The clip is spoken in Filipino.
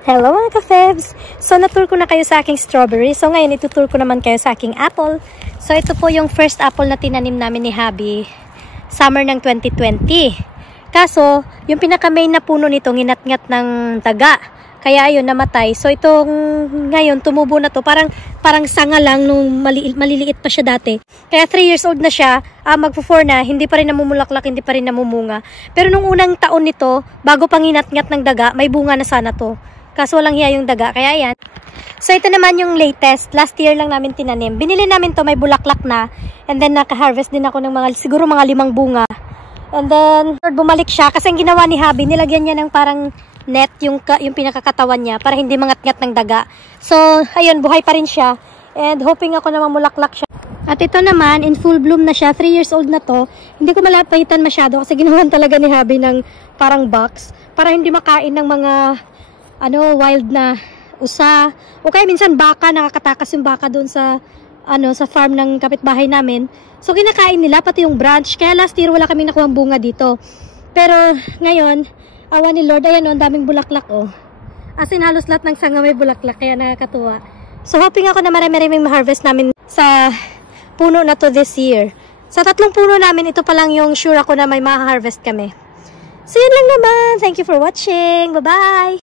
Hello mga ka-febs! So, na-tour ko na kayo sa aking strawberry. So, ngayon, itutour ko naman kayo sa aking apple. So, ito po yung first apple na tinanim namin ni Habi. Summer ng 2020. Kaso, yung pinaka-main na puno nito, nginat-ngat ng daga. Kaya, ayun, namatay. So, itong ngayon, tumubo na to. Parang sanga lang nung maliliit pa siya dati. Kaya 3 years old na siya. Magpo-4 na. Hindi pa rin namumulaklak, hindi pa rin namumunga. Pero nung unang taon nito, bago pang nginat-ngat ng daga, may bunga na sana to. Kaso walang hiya yung daga, kaya yan. So ito naman yung latest, last year lang namin tinanim. Binili namin to, may bulaklak na. And then naka-harvest din ako ng siguro mga 5 bunga. And then bumalik siya kasi ang ginawa ni Habi, nilagyan niya ng parang net yung pinakakatawan niya para hindi mangat-ngat ng daga. So ayun, buhay pa rin siya. And hoping ako na mamulaklak siya. At ito naman, in full bloom na siya, 3 years old na to. Hindi ko malapitan masyado kasi ginawan talaga ni Habi ng parang box para hindi makain ng mga wild na usa. O kaya minsan baka, nakakatakas yung baka doon sa sa farm ng kapitbahay namin. So kinakain nila pati yung branch. Kaya last year wala kami nakuhang bunga dito. Pero ngayon, awa ni Lord, ayan ang daming bulaklak As in halos lahat ng sanga may bulaklak, kaya nakakatuwa. So hoping ako na marami-raming ma-harvest namin sa puno na to this year. Sa 3 puno namin, ito pa lang yung sure ako na may ma-harvest kami. So yun lang naman. Thank you for watching. Bye-bye!